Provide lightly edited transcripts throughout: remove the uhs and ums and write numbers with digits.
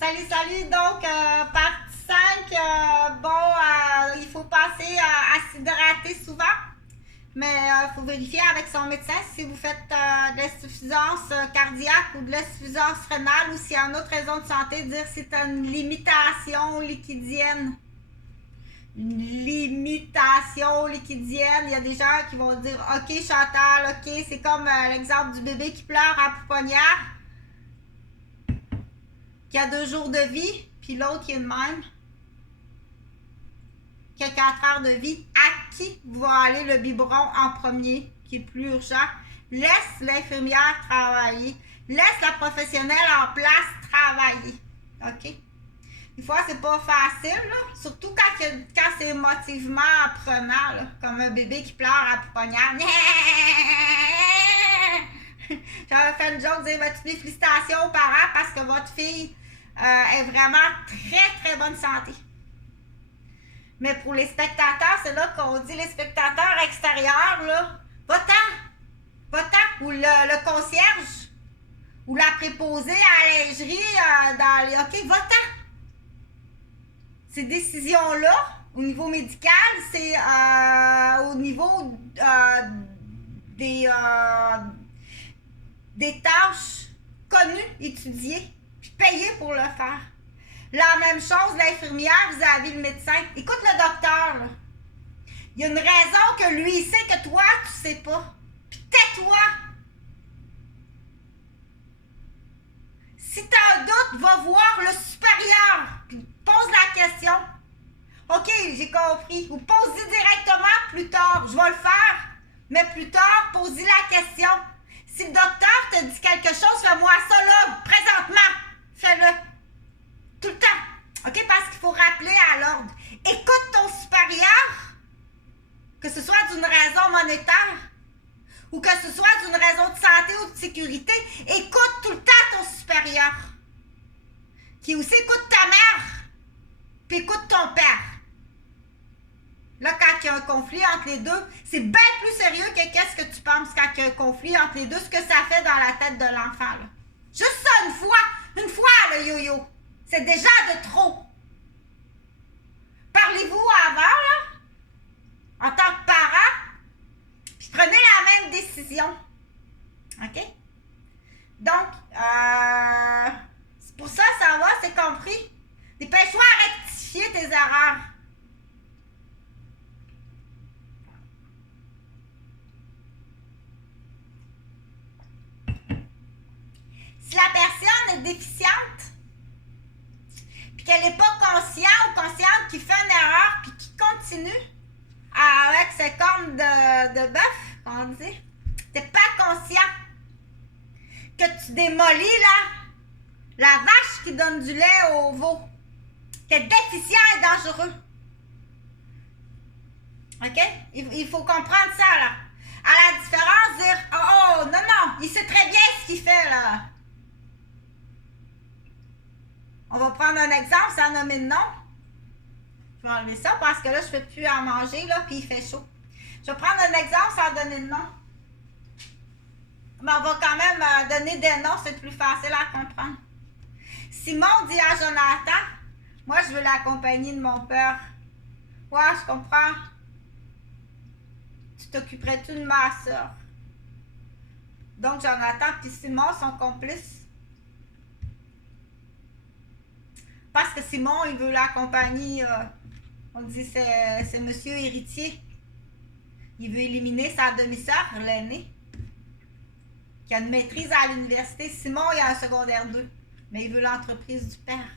Salut, salut! Donc, partie 5, il faut penser à s'hydrater souvent, mais il faut vérifier avec son médecin si vous faites de l'insuffisance cardiaque ou de l'insuffisance rénale ou s'il y a une autre raison de santé, dire si tu as une limitation liquidienne. Une limitation liquidienne, il y a des gens qui vont dire « Ok, Chantal, ok, c'est comme l'exemple du bébé qui pleure à pouponnière, qui a 2 jours de vie, puis l'autre qui est de même, qui a 4 heures de vie. À qui va aller le biberon en premier, qui est plus urgent? Laisse l'infirmière travailler. Laisse la professionnelle en place travailler. OK? Des fois, c'est pas facile, là. Surtout quand c'est émotivement apprenant, là, comme un bébé qui pleure à pouponnière. J'avais fait une joke, dire toutes mes félicitations aux parents parce que votre fille est vraiment très, très bonne santé. Mais pour les spectateurs, c'est là qu'on dit les spectateurs extérieurs, là, va-t'en, ou le concierge, ou la préposée à la lingerie, dans les... OK, va-t'en. Ces décisions-là, au niveau médical, c'est au niveau des tâches connues, étudiées, puis payées pour le faire. La même chose, l'infirmière vis-à-vis le médecin. Écoute le docteur, là. Il y a une raison que lui, il sait que toi, tu sais pas. Puis tais-toi. Si tu as un doute, va voir le supérieur. Puis pose la question. OK, j'ai compris. Ou pose-y directement plus tard. Je vais le faire. Mais plus tard, pose-y la question. Si le docteur te dit quelque chose, fais-moi ça là, présentement. Fais-le. Tout le temps. OK? Parce qu'il faut rappeler à l'ordre. Écoute ton supérieur, que ce soit d'une raison monétaire ou que ce soit d'une raison de santé ou de sécurité. Écoute tout le temps ton supérieur. Qui aussi écoute ta mère, puis écoute ton père. Là, quand il y a un conflit entre les deux, c'est bien plus sérieux que qu'est-ce que tu penses quand il y a un conflit entre les deux, ce que ça fait dans la tête de l'enfant. Là. Juste ça, une fois, le yo-yo. C'est déjà de trop. Parlez-vous avant, là, en tant que parent, puis prenez la même décision. OK? Donc, c'est pour ça, ça va, c'est compris. Dépêche-toi à rectifier tes erreurs. Si la personne est déficiente, puis qu'elle n'est pas consciente ou consciente qu'il fait une erreur, puis qu'il continue avec ses cornes de bœuf, on dit, t'es pas conscient que tu démolis la vache qui donne du lait au veau, que déficient est dangereux. OK? Il faut comprendre ça, là. À la différence, dire, oh, non, il sait très bien ce qu'il fait, là. On va prendre un exemple sans nommer de nom. Je vais enlever ça parce que là, je ne peux plus en manger, là, puis il fait chaud. Je vais prendre un exemple sans donner de nom. Mais on va quand même donner des noms, c'est plus facile à comprendre. Simon dit à Jonathan, moi, je veux la compagnie de mon père. Ouais, je comprends. Tu t'occuperais-tu de ma soeur? Donc, Jonathan et Simon sont complices. Parce que Simon, il veut la compagnie, on dit c'est monsieur héritier. Il veut éliminer sa demi-sœur, l'aînée, qui a une maîtrise à l'université. Simon, il a un secondaire 2, mais il veut l'entreprise du père.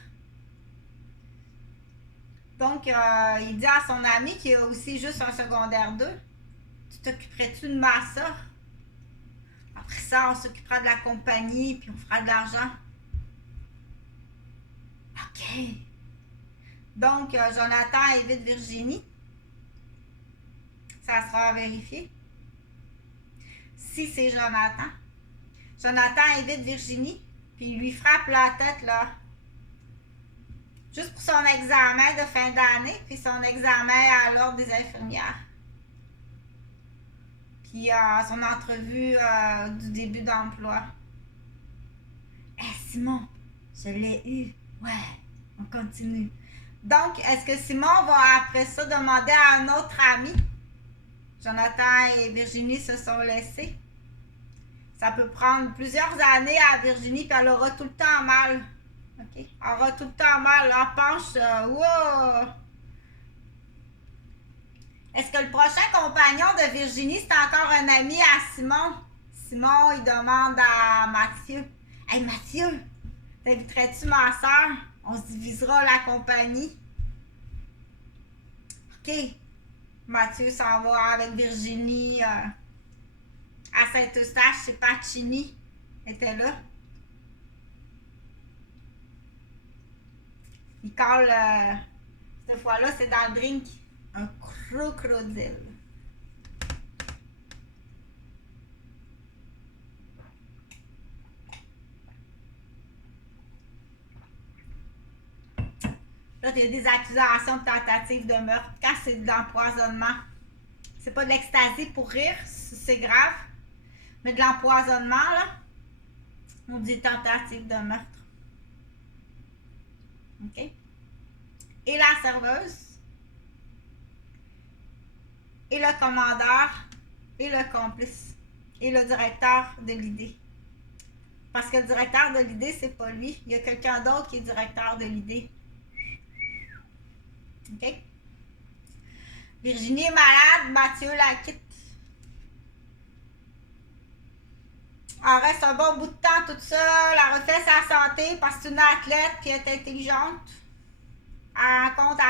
Donc, il dit à son ami qui a aussi juste un secondaire 2, tu t'occuperais-tu de ma soeur? Après ça, on s'occupera de la compagnie, puis on fera de l'argent. OK. Donc, Jonathan évite Virginie. Ça sera vérifié. Si c'est Jonathan. Jonathan évite Virginie, puis il lui frappe la tête, là. Juste pour son examen de fin d'année, puis son examen à l'ordre des infirmières. Puis son entrevue du début d'emploi. Simon, je l'ai eu. Ouais, on continue. Donc, est-ce que Simon va après ça demander à un autre ami? Jonathan et Virginie se sont laissés. Ça peut prendre plusieurs années à Virginie, puis elle aura tout le temps mal. OK? Elle aura tout le temps mal. En penche, wow! Est-ce que le prochain compagnon de Virginie, c'est encore un ami à Simon? Simon, il demande à Mathieu. Hey Mathieu, t'inviterais-tu ma soeur? On se divisera la compagnie. OK. Mathieu s'en va avec Virginie à Saint-Eustache, c'est Pacini était là. Il colle, cette fois-là, c'est dans le drink, un crocodile. Là, il y a des accusations de tentative de meurtre. Quand c'est de l'empoisonnement, c'est pas de l'ecstasy pour rire, c'est grave. Mais de l'empoisonnement, là, on dit tentative de meurtre. OK? Et la serveuse, et le commandeur, et le complice, et le directeur de l'idée. Parce que le directeur de l'idée, c'est pas lui. Il y a quelqu'un d'autre qui est directeur de l'idée. OK? Virginie est malade, Mathieu la quitte. Elle reste un bon bout de temps toute seule, elle refait sa santé parce que c'est une athlète qui est intelligente. Elle rencontre